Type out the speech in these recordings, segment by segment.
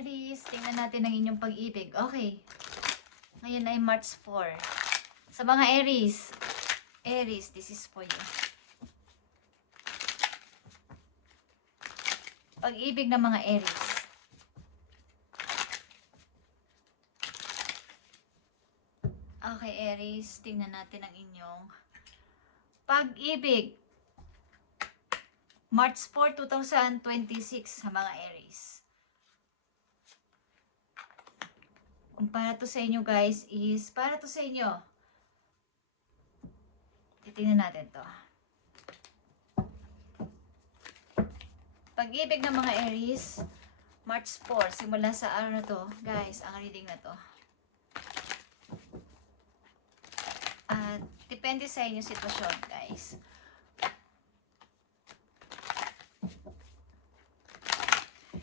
Aries, tingnan natin ang inyong pag-ibig. Okay. Ngayon ay March 4. Sa mga Aries, this is for you. Pag-ibig ng mga Aries. Okay, Aries, tingnan natin ang inyong pag-ibig. March 4, 2026 sa mga Aries. Kung para to sa inyo guys is, para to sa inyo. Titingnan natin to. Pag-ibig ng mga Aries, March 4, simula sa araw na to, guys, ang reading na to. At depende sa inyong sitwasyon, guys.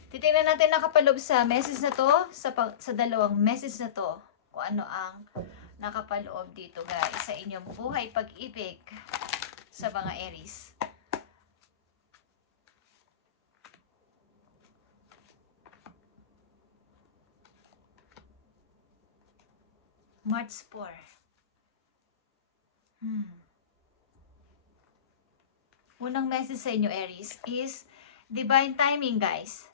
Titingnan natin nakapaloob sa message na to, sa dalawang message na to, kung ano ang nakapaloob dito guys, sa inyong buhay pag-ibig sa mga Aries. March 4. Unang message sa inyo Aries is divine timing guys.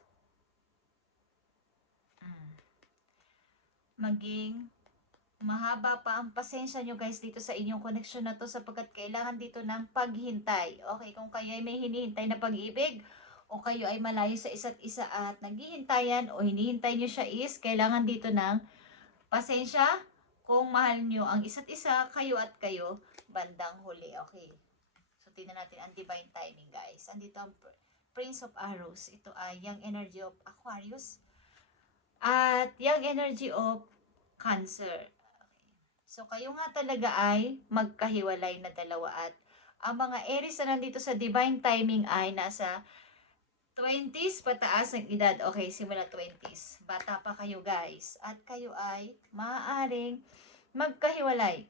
Maging mahaba pa ang pasensya nyo guys dito sa inyong connection na to sapagkat kailangan dito ng paghintay. Okay, kung kayo ay may hinihintay na pag-ibig o kayo ay malayo sa isa't isa at naghihintayan o hinihintay nyo siya is kailangan dito ng pasensya kung mahal nyo ang isa't isa, kayo at kayo bandang huli. Okay, so tingnan natin ang divine timing guys. Andito ang Prince of Arrows. Ito ay young energy of Aquarius at young energy of Cancer. So, kayo nga talaga ay magkahiwalay na dalawa at ang mga Aries na nandito sa divine timing ay nasa 20s pataas ang edad. Okay, simula 20s. Bata pa kayo guys. At kayo ay maaaring magkahiwalay.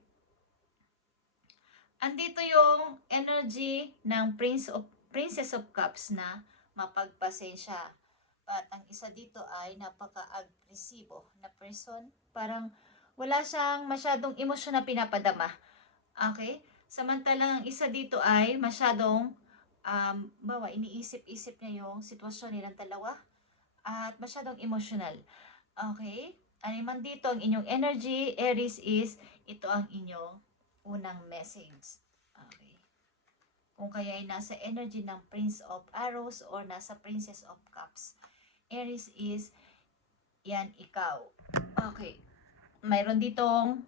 Andito yung energy ng Princess of Cups na mapagpasensya. At ang isa dito ay napaka-agresibo na person. Parang wala siyang masyadong emosyon na pinapadama. Okay? Samantalang ang isa dito ay masyadong, iniisip-isip niya yung sitwasyon nilang dalawa. At masyadong emotional. Okay? Ano man dito ang inyong energy, Aries is, ito ang inyong unang message. Okay? Kung kaya ay nasa energy ng Prince of Arrows or nasa Princess of Cups. Aries is, yan ikaw. Okay. Mayroon ditong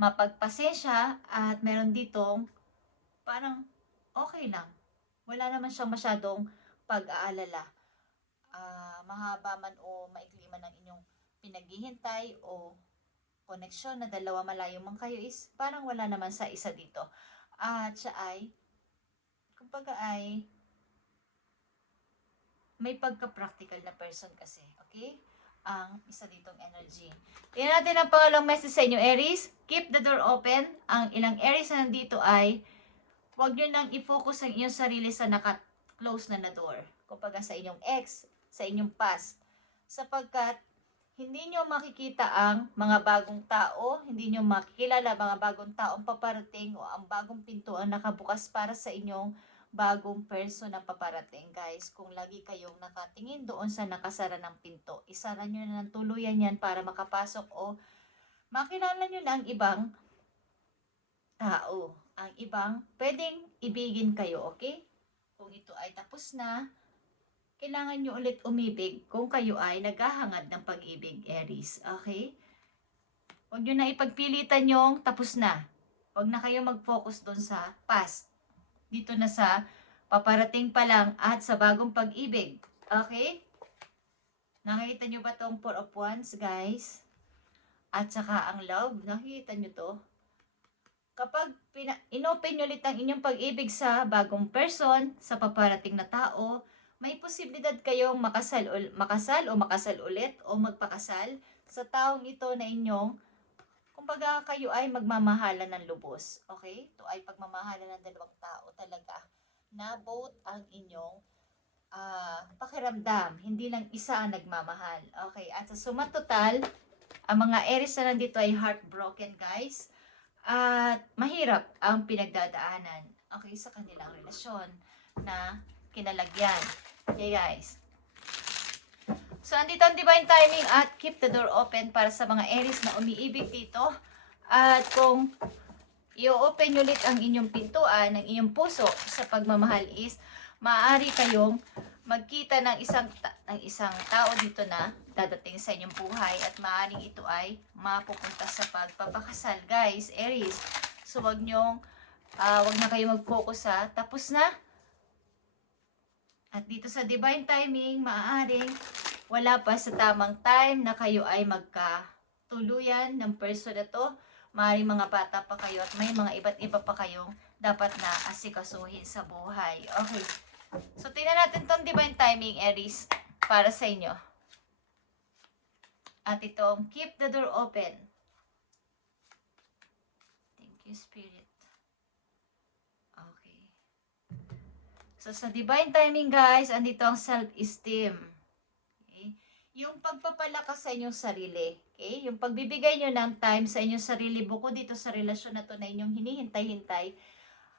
mapagpasensya at mayroon ditong parang okay lang. Wala naman siyang masyadong pag-aalala. Mahaba man o maikli man ang inyong pinaghihintay o koneksyon na dalawa malayo man kayo is parang wala naman sa isa dito. At siya ay, kumbaga ay, may pagka-practical na person kasi. Okay? Ang isa ditong energy. Tingnan natin ang pangalawang message sa inyo, Aries. Keep the door open. Ang ilang Aries na nandito ay huwag nyo nang i-focus ang inyong sarili sa naka-close na door. Kumbaga sa inyong ex, sa inyong past. Sapagkat hindi nyo makikita ang mga bagong tao, hindi nyo makikilala mga bagong taong paparating o ang bagong pinto ang nakabukas para sa inyong bagong person na paparating guys. Kung lagi kayong nakatingin doon sa nakasara ng pinto, isara nyo na ng tuluyan yan para makapasok o makilala nyo na ang ibang tao. Ang ibang pwedeng ibigin kayo, okay? Kung ito ay tapos na, kailangan nyo ulit umibig kung kayo ay naghahangad ng pag-ibig, Aries. Okay? Huwag nyo na ipagpilitan yung tapos na. Huwag na kayo mag-focus doon sa past. Dito na sa paparating pa lang at sa bagong pag-ibig. Okay? Nakikita nyo ba tong 4 of Wands, guys? At saka ang love. Nakikita nyo to? Kapag inopen nyo ulit ang inyong pag-ibig sa bagong person, sa paparating na tao, may posibilidad kayong makasal o makasal ulit o magpakasal sa taong ito na inyong, kumbaga kayo ay magmamahalan ng lubos. Okay? Ito ay pagmamahalan ng dalawang tao talaga na both ang inyong pakiramdam. Hindi lang isa ang nagmamahal. Okay, at sa suma total, ang mga Aries na nandito ay heartbroken, guys. At mahirap ang pinagdadaanan, okay, sa kanilang relasyon na kinalagyan. Okay, guys. So, andito ang divine timing at keep the door open para sa mga Aries na umiibig dito. At kung i-open ulit ang inyong pintuan, ang inyong puso sa pagmamahal is, maaari kayong magkita ng isang tao dito na dadating sa inyong buhay at maaaring ito ay mapupunta sa pagpapakasal, guys, Aries. So, wag na kayo mag-focus sa tapos na. At dito sa divine timing, maaaring wala pa sa tamang time na kayo ay magkatuluyan ng person na to. Maaaring mga bata pa kayo at may mga iba't iba pa kayong dapat na asikasuhin sa buhay. Okay. So, tingnan natin tong divine timing, Aries, para sa inyo. At itong keep the door open. Thank you, Spirit. Okay. So, sa divine timing, guys, andito ang self-esteem. Okay? Yung pagpapalakas sa inyong sarili. Okay? Yung pagbibigay nyo ng time sa inyong sarili, bukod dito sa relasyon na to na inyong hinihintay-hintay,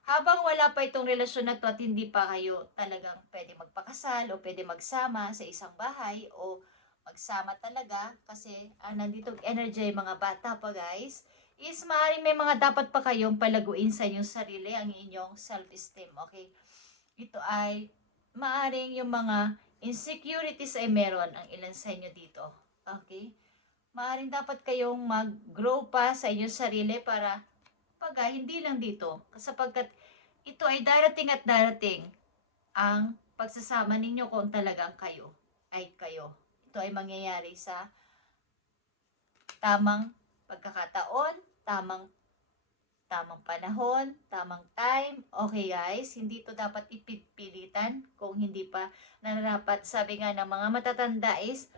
habang wala pa itong relasyon na to at hindi pa kayo talagang pwede magpakasal o pwede magsama sa isang bahay o magsama talaga kasi nandito energy mga bata pa, guys, is maaaring may mga dapat pa kayong palaguin sa inyong sarili, ang inyong self-esteem. Okay? Ito ay maaaring yung mga insecurities ay meron ang ilan sa inyo dito. Okay? Maaaring dapat kayong mag-grow pa sa inyong sarili para hindi lang dito, sapagkat ito ay darating at darating ang pagsasama ninyo kung talagang kayo ay kayo. Ito ay mangyayari sa tamang pagkakataon, tamang panahon, tamang time. Okay, guys, hindi ito dapat ipipilitan kung hindi pa nararapat. Sabi nga ng mga matatanda is,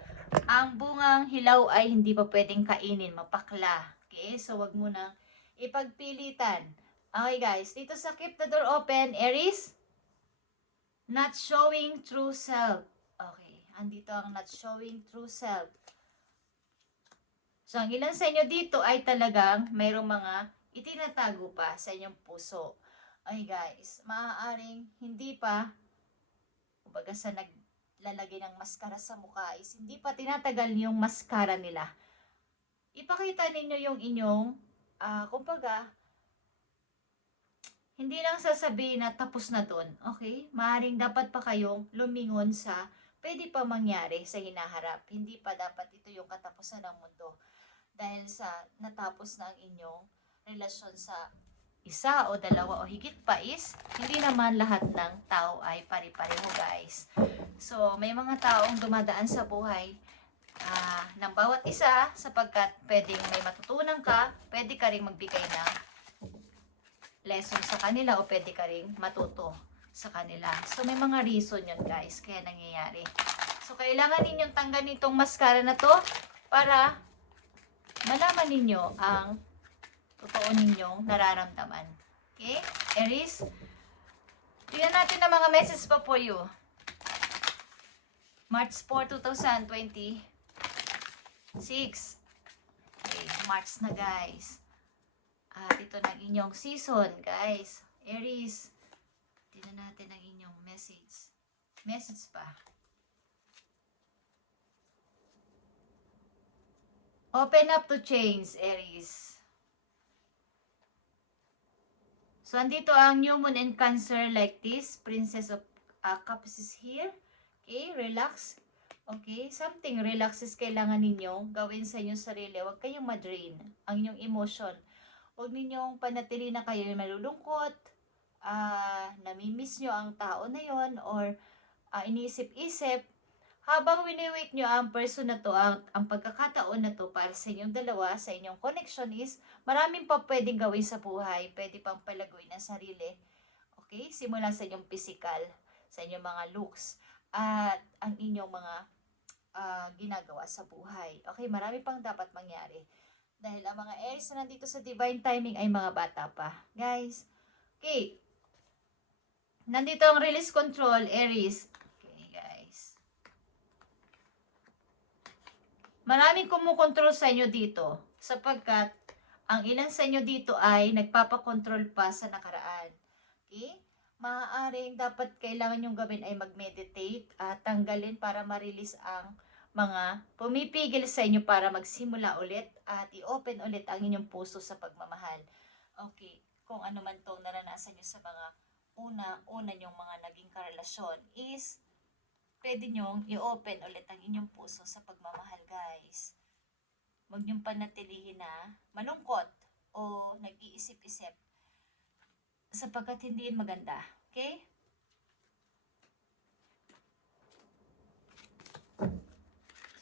ang bungang hilaw ay hindi pa pwedeng kainin, mapakla. Okay, so wag mo nang ipagpilitan. Okay, guys, dito sa keep the door open, Aries, not showing true self. Okay, andito ang not showing true self. So, ang ilan sa inyo dito ay talagang mayroong mga itinatago pa sa inyong puso. Okay, guys, maaaring hindi pa, kumbaga sa naglalagay ng maskara sa mukha is hindi pa tinatagal yung maskara nila. Ipakita ninyo yung inyong, kumbaga, hindi lang sasabihin na tapos na doon, okay? Maaaring dapat pa kayong lumingon sa pwede pa mangyari sa hinaharap. Hindi pa dapat ito yung katapusan ng mundo. Dahil sa natapos na ang inyong relasyon sa isa o dalawa o higit pa is, hindi naman lahat ng tao ay pari-pareho, guys. So, may mga taong dumadaan sa buhay ng bawat isa sapagkat pwedeng may matutunan ka, pwede ka rin magbigay ng lesson sa kanila o pwede ka rin matuto sa kanila. So, may mga reason yun, guys, kaya nangyayari. So, kailangan ninyong tanggalin itong mascara na to para malaman ninyo ang totoo ninyong nararamdaman. Okay? Aries, tingnan natin ang mga message pa for you. March 4, 2026. Okay, March na, guys. At ito na inyong season, guys. Aries, tingnan natin ang inyong message. Message pa. Open up to change, Aries. So, andito ang New Moon and Cancer like this. Princess of Cups is here. Okay, relax. Okay, something relax is kailangan ninyo gawin sa inyong sarili. Huwag kayong ma-drain ang inyong emotion. Huwag ninyong panatili na kayo malulungkot, namimiss nyo ang tao na yon or iniisip-isip. Habang wini-wait nyo ang person na to, ang pagkakataon na to para sa inyong dalawa, sa inyong connection is, maraming pa pwedeng gawin sa buhay. Pwede pang palaguin ang sarili. Okay? Simula sa inyong physical, sa inyong mga looks, at ang inyong mga ginagawa sa buhay. Okay? Marami pang dapat mangyari. Dahil ang mga Aries na nandito sa divine timing ay mga bata pa. Guys, okay. Nandito ang release control, Aries. Okay, Maraming kumukontrol sa inyo dito sapagkat ang ilan sa inyo dito ay nagpapakontrol pa sa nakaraan. Okay? Maaaring dapat kailangan yung gawin ay mag-meditate at tanggalin para ma-release ang mga pumipigil sa inyo para magsimula ulit at i-open ulit ang inyong puso sa pagmamahal. Okay, kung ano man itong naranasan nyo sa mga una nyong mga naging karelasyon is pwede nyong i-open ulit ang inyong puso sa pagmamahal, guys. Huwag niyong panatilihin na malungkot o nag-iisip-isip sapagkat hindi yun maganda. Okay?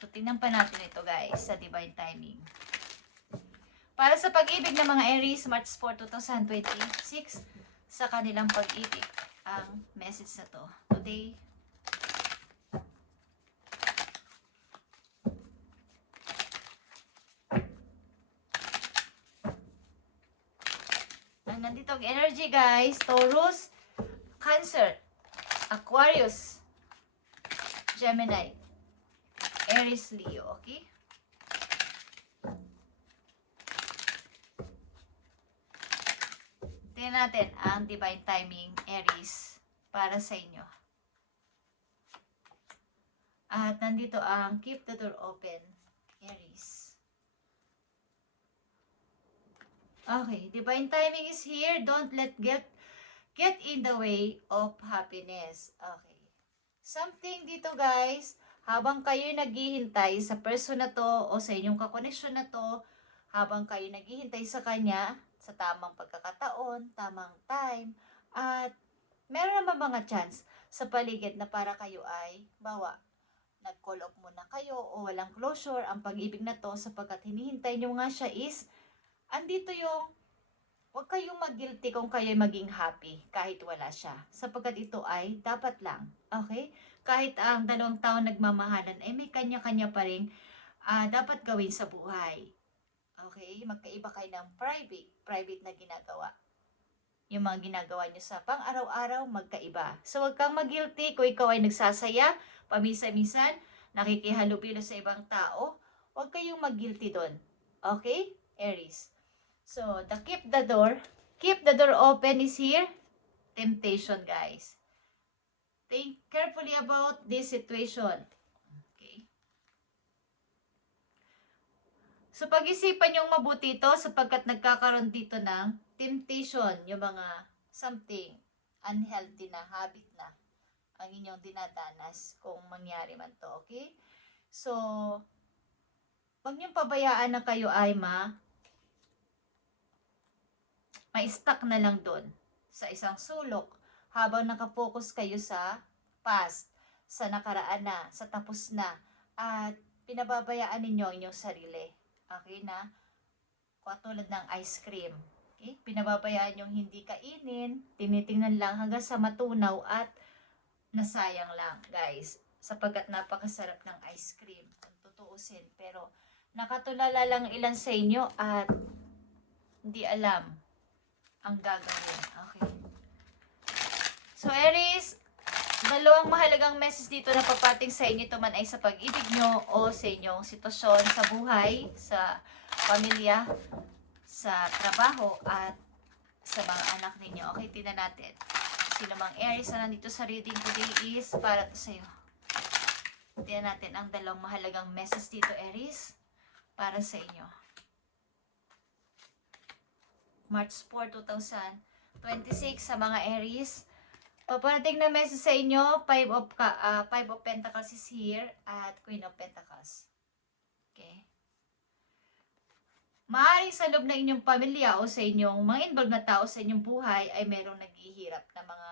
So, tingnan pa natin ito, guys, sa divine timing. Para sa pag-ibig ng mga Aries, March 4, 2026, sa kanilang pag-ibig, ang message na to. Today, nandito ang energy, guys. Taurus, Cancer, Aquarius, Gemini, Aries, Leo. Okay? Tingnan natin ang divine timing, Aries, para sa inyo. At nandito ang keep the door open, Aries. Okay, divine timing is here. Don't let guilt get in the way of happiness. Okay. Something dito, guys, habang kayo naghihintay sa person na to o sa inyong kakoneksyon na to, habang kayo naghihintay sa kanya, sa tamang pagkakataon, tamang time, at meron naman mga chance sa paligid na para kayo ay, bawa, nag-call off muna kayo o walang closure ang pag-ibig na to sapagkat hinihintay nyo nga siya is andito yung huwag kayong mag-guilty kung kayo maging happy kahit wala siya. Sapagkat ito ay dapat lang. Okay? Kahit ang dalawang taon nagmamahalan ay may kanya-kanya pa rin dapat gawin sa buhay. Okay? Magkaiba kayo ng private na ginagawa. Yung mga ginagawa nyo sa pang-araw-araw, magkaiba. So, huwag kang mag-guilty kung ikaw ay nagsasaya, pamisa-misan, nakikihalubilo sa ibang tao. Huwag kayong mag-guilty doon. Okay? Aries. So, keep the door open is here. Temptation, guys. Think carefully about this situation. Okay. So, pag-isipan yung mabuti ito sapagkat nagkakaroon dito ng temptation, yung mga something unhealthy na habit na ang inyong dinadanas kung mangyari man to, okay? So, wag niyong pabayaan na kayo ay ma-stuck na lang doon sa isang sulok habang nakafocus kayo sa past, sa nakaraan na, sa tapos na, at pinababayaan ninyo ang inyong sarili. Okay na? Katulad ng ice cream. Okay? Pinababayaan yung hindi kainin, tinitingnan lang hanggang sa matunaw at nasayang lang, guys. Sapagkat napakasarap ng ice cream, kung tutuusin. Pero nakatulala lang ilan sa inyo at hindi alam ang gagawin. Okay. So, Aries, dalawang mahalagang message dito na papating sa inyo. Ito man ay sa pag-ibig nyo o sa inyong sitwasyon sa buhay, sa pamilya, sa trabaho, at sa mga anak ninyo. Okay, tingnan natin. Sino mang Aries na nandito sa reading today is para to sa'yo. Tingnan natin ang dalawang mahalagang message dito, Aries, para sa inyo. March 4, 2026 sa mga Aries. Paparating na message sa inyo, 5 of Pentacles is here at Queen of Pentacles. Okay. Maaaring sa loob ng inyong pamilya o sa inyong mga involved na tao sa inyong buhay ay merong naghihirap na mga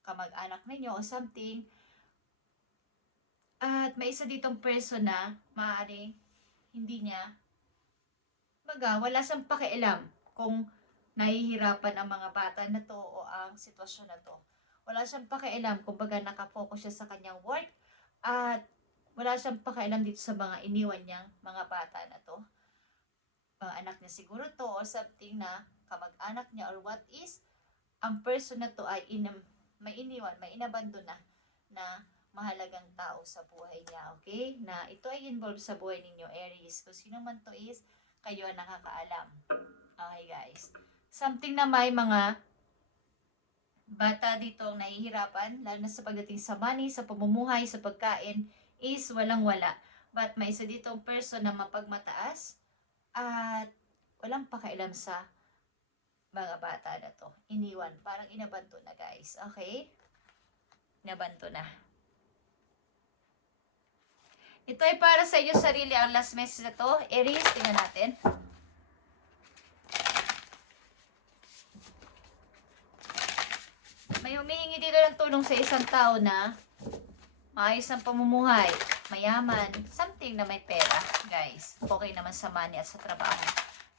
kamag-anak ninyo o something. At may isa ditong person na maaaring hindi niya wala siyang pakialam kung nahihirapan ang mga bata na to o ang sitwasyon na to. Wala siyang pakialam kung baga nakafocus siya sa kanyang work at wala siyang pakialam dito sa mga iniwan niyang mga bata na to. Mga anak niya siguro to or something na kamag-anak niya or what is, ang person na to ay may iniwan, may inabandon na mahalagang tao sa buhay niya, okay? Na ito ay involved sa buhay ninyo, Aries. Kung sino man to is, kayo ang nakakaalam. Okay, guys. Something na may mga bata dito ang nahihirapan, lalo na sa pagdating sa money, sa pamumuhay, sa pagkain, is walang-wala. But may isa ditong person na mapagmataas at walang pakialam sa mga bata na to. Iniwan. Parang inabanto na, guys. Okay? Inabanto na. Ito ay para sa inyo sarili. Ang last message na to. Aries, tingnan natin. May humihingi dito ng tulong sa isang tao na maayos ang pamumuhay, mayaman, something na may pera, guys. Okay naman sa money at sa trabaho.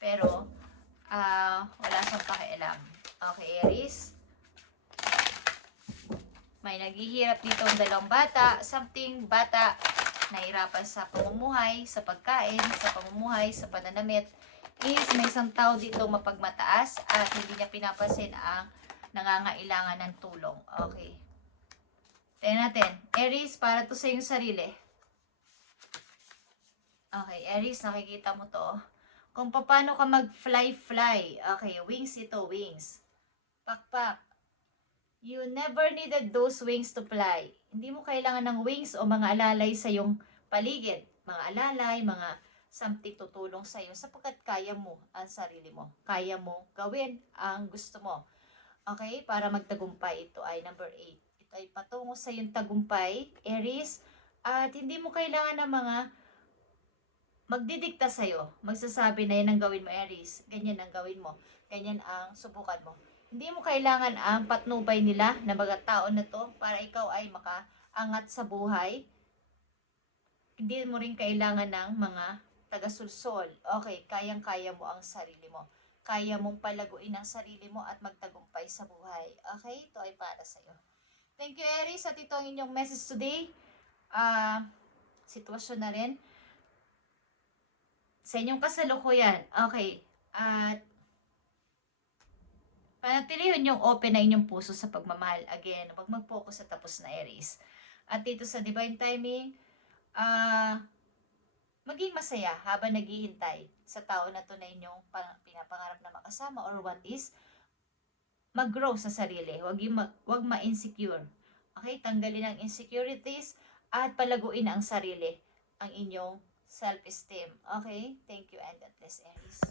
Pero, wala siyang pakialam. Okay, Aries. May naghihirap dito ang dalawang bata. Something bata, nahirapan sa pamumuhay, sa pagkain, sa pamumuhay, sa pananamit. Is may isang tao dito mapagmataas at hindi niya pinapansin ang nangangailangan ng tulong. Okay. Tingnan natin. Aries, para to sa iyong sarili. Okay, Aries, nakikita mo to. Kung paano ka mag-fly. Okay, wings ito, wings. Pakpak. You never needed those wings to fly. Hindi mo kailangan ng wings o mga alalay sa iyong paligid. Mga alalay, mga something tutulong sa iyo sapagkat kaya mo ang sarili mo. Kaya mo gawin ang gusto mo. Okay? Para magtagumpay, ito ay number 8. Ito ay patungo sa iyong tagumpay, Aries. At hindi mo kailangan ng mga magdidikta sa'yo. Magsasabi na yan ang gawin mo, Aries. Ganyan ang gawin mo. Ganyan ang subukan mo. Hindi mo kailangan ang patnubay nila na mga tao na to para ikaw ay makaangat sa buhay. Hindi mo rin kailangan ng mga taga-sulsol. Okay, kayang-kaya mo ang sarili mo. Kaya mong palaguin ang sarili mo at magtagumpay sa buhay. Okay, ito ay para sa'yo. Thank you, Aries. At ito ang inyong message today. Sitwasyon na rin sa inyong kasalukuyan. Okay. At panatilihin yung open na inyong puso sa pagmamahal. Again, huwag mag-focus sa tapos na, Aries. At dito sa Divine Timing, maging masaya habang naghihintay sa tao na to na inyong pinapangarap na makasama or what is, mag-grow sa sarili. Huwag ma-insecure. Okay? Tanggalin ang insecurities at palaguin ang sarili, ang inyong self-esteem. Okay? Thank you and God bless, Aries.